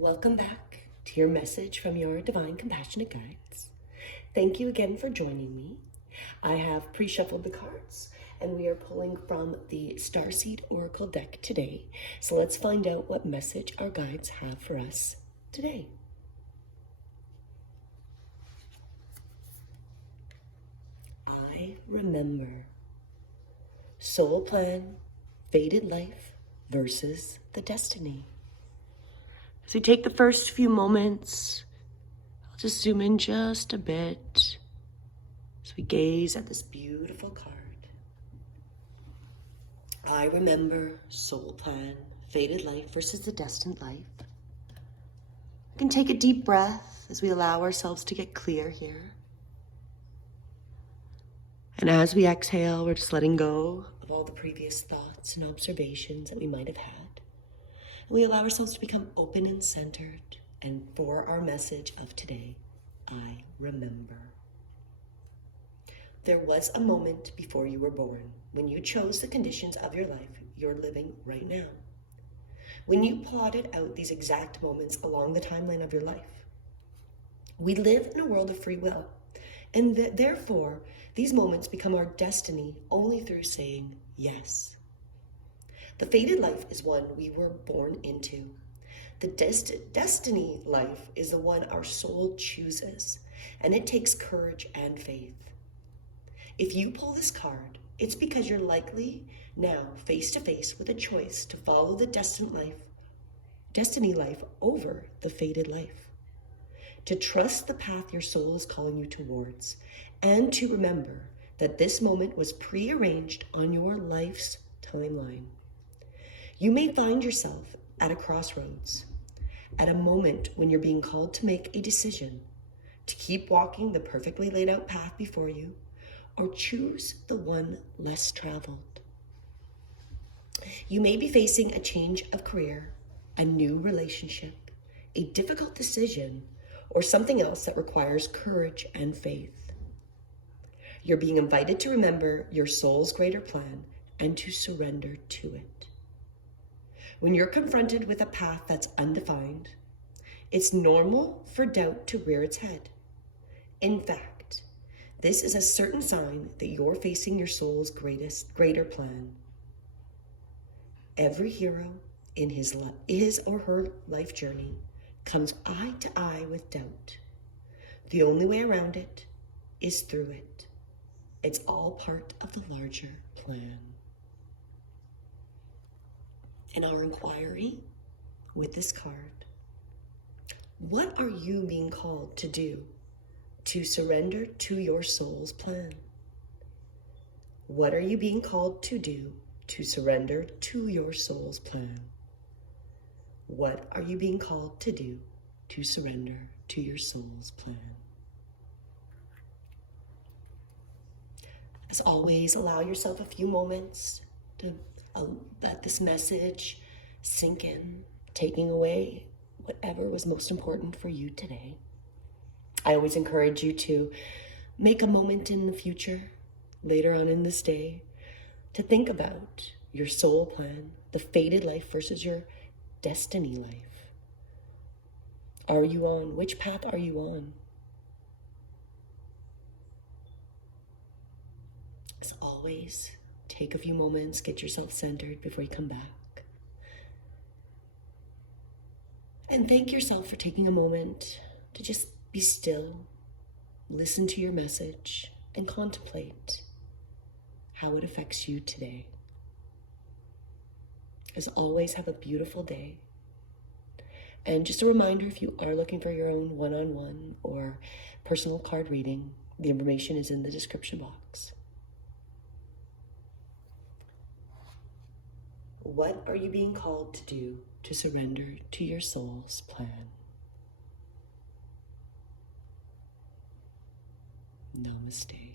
Welcome back to your message from your divine compassionate guides. Thank you again for joining me. I have pre-shuffled the cards and we are pulling from the Starseed Oracle deck today. So let's find out what message our guides have for us today. I remember. Soul plan, fated life versus the destiny. As we take the first few moments, I'll just zoom in just a bit as we gaze at this beautiful card. I remember, soul plan, fated life versus the destined life. We can take a deep breath as we allow ourselves to get clear here. And as we exhale, we're just letting go of all the previous thoughts and observations that we might have had. We allow ourselves to become open and centered. And for our message of today, I remember. There was a moment before you were born when you chose the conditions of your life you're living right now. When you plotted out these exact moments along the timeline of your life. We live in a world of free will, and therefore, these moments become our destiny only through saying yes. The fated life is one we were born into. The destiny life is the one our soul chooses, and it takes courage and faith. If you pull this card, it's because you're likely now face to face with a choice to follow the destiny life over the fated life. To trust the path your soul is calling you towards, and to remember that this moment was prearranged on your life's timeline. You may find yourself at a crossroads, at a moment when you're being called to make a decision, to keep walking the perfectly laid out path before you, or choose the one less traveled. You may be facing a change of career, a new relationship, a difficult decision, or something else that requires courage and faith. You're being invited to remember your soul's greater plan and to surrender to it. When you're confronted with a path that's undefined, it's normal for doubt to rear its head. In fact, this is a certain sign that you're facing your soul's greater plan. Every hero in his or her life journey comes eye to eye with doubt. The only way around it is through it. It's all part of the larger plan. In our inquiry with this card, what are you being called to do to surrender to your soul's plan? What are you being called to do to surrender to your soul's plan? What are you being called to do to surrender to your soul's plan? As always, allow yourself a few moments to let this message sink in, taking away whatever was most important for you today. I always encourage you to make a moment in the future, later on in this day, to think about your soul plan, the fated life versus your destiny life. Which path are you on? As always, take a few moments, get yourself centered before you come back. And thank yourself for taking a moment to just be still, listen to your message, and contemplate how it affects you today. As always, have a beautiful day. And just a reminder, if you are looking for your own one-on-one or personal card reading, the information is in the description box. What are you being called to do to surrender to your soul's plan? Namaste.